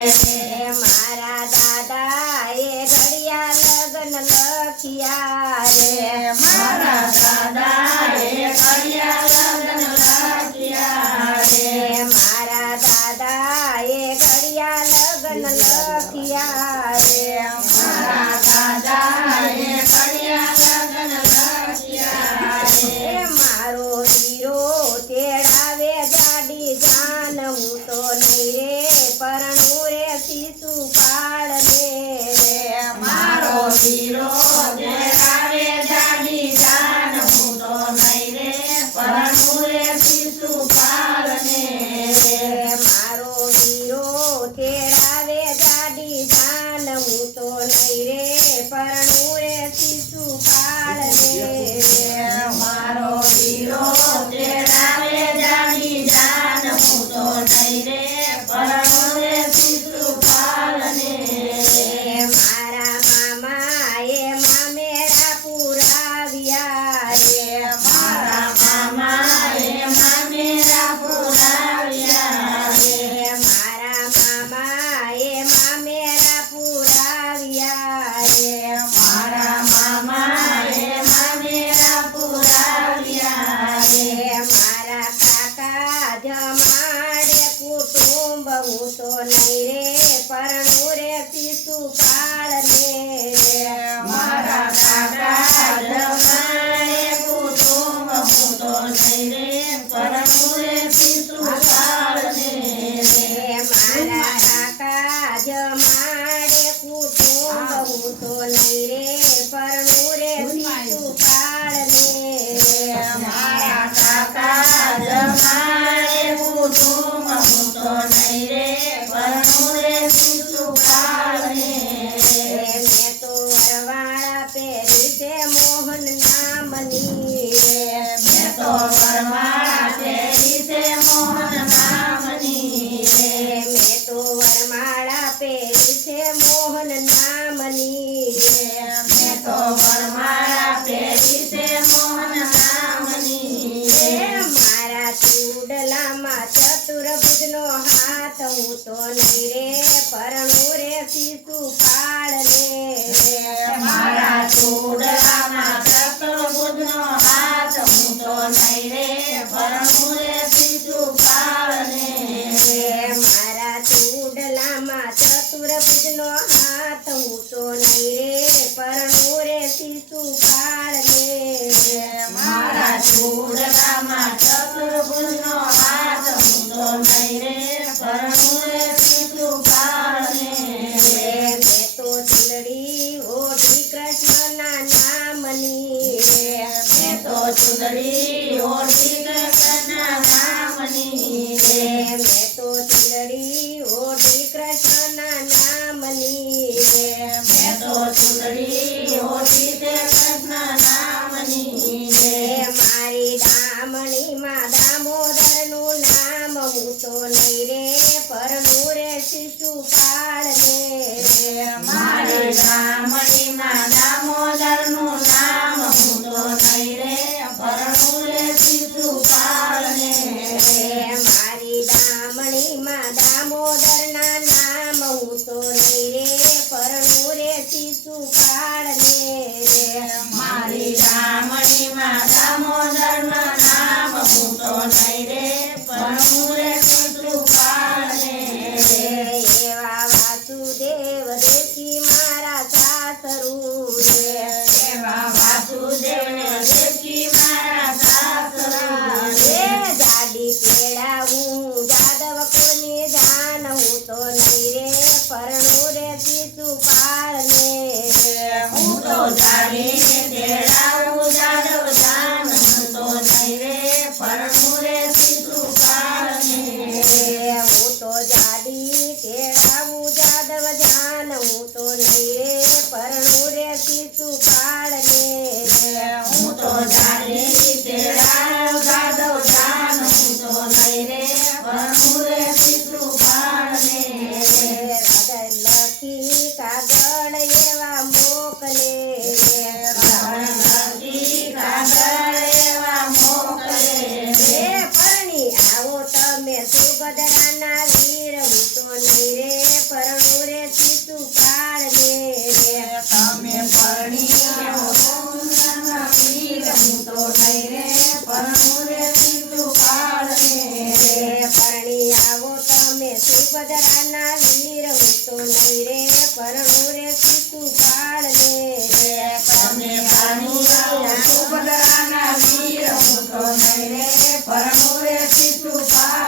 मारा दादाए घड़िया लगन लखिया रे मारा दादाए घड़िया लगन लखिया रे मारा दादाए घड़िया लगन लखिया रे मारा दादाए घड़िया लगन लखिया रे मारो हीरो तेड़ावे जाडी जान हूँ तो नहीं रे परણું रे शिशुपाल रे मारो हीरो देखावे जाडी जान हूँ तो नहीं रे परણું रे शिशुपाल ने मारो हीरो तेड़ावे जाडी जान हूँ तो नहीं रे परणुં रे शिशुपाल रे मारो हीरो देखावे जाडी जान हूँ तो नहीं रे परणું रे शिशुपाल ने मारा मामाए मामेरा पुराव्या रे मारा मामाए मामेरा पुराव्या रे मारा मामाए मामेरा पुराव्या रे मारा मामाए मामेरा पुराव्या रे मारा काका जमाड़े कुटुंब हूँ तो नहीं रे परणुં रे शिशुपाल ने मारा काका जमाड़े कुटुंब हूँ तो नहीं रे परणुં रे शिशुपाल ने मारा काका जमाड़े कुटुंब हूँ तो नहीं रे परणुં रे शिशुपाल ने मारा काका जमाड़े कुटुंब हूँ तो नहीं रे परणुં रे शिशुपाल ने मैं तो वरवाड़ा पेरी से मोहन नामनी रे मैं तो वरमाला तेरी से मोहन नामनी रे मैं तो वरमाड़ा पेरी से मोहन नामनी रे मैं तो वरमाला तेरी से मोहन नामनी रे मारा चूडलाમાં ચતુર્ભુજનો હાથ હું તો નહીં રે પરણું રે શિશુપાલ ને મારા ચૂડલામાં ચતુર્ભુજનો હાથ હું તો નહીં રે પરણું રે શિશુપાલ ને મારા ચૂડલામાં ચતુર્ભુજનો હાથ હું તો નહીં રે પરણું રે શિશુપાલ ને મારા ચૂડલામાં ચતુર્ભુજનો હાથ હું તો નહીં રે પરણું રે શિશુપાલ ને મેં તો ચૂંદડી ઓઢી કૃષ્ણના નામની રે મેં તો ચૂંદડી ઓઢી કૃષ્ણના નામની રે મેં તો ચૂંદડી ઓઢી કૃષ્ણના નામની રે મેં તો ચૂંદડી ઓઢી કૃષ્ણ નામની રે મારી ડામણીમાં દામોદરનું નામ હું તો નહીં રે પરણું રે શિશુપાલ ને મારી ડામણીમાં દામોદરનું નામ હું તો નહીં રે પરણું રે શિશુપાલ ને મારી ડામણીમાં દામોદરના નામ પરણું રે શિશુપાળ ને તમે બાની સુભદ્રાના વીર હું તો નહીં રે પરણું રે શિશુપાળ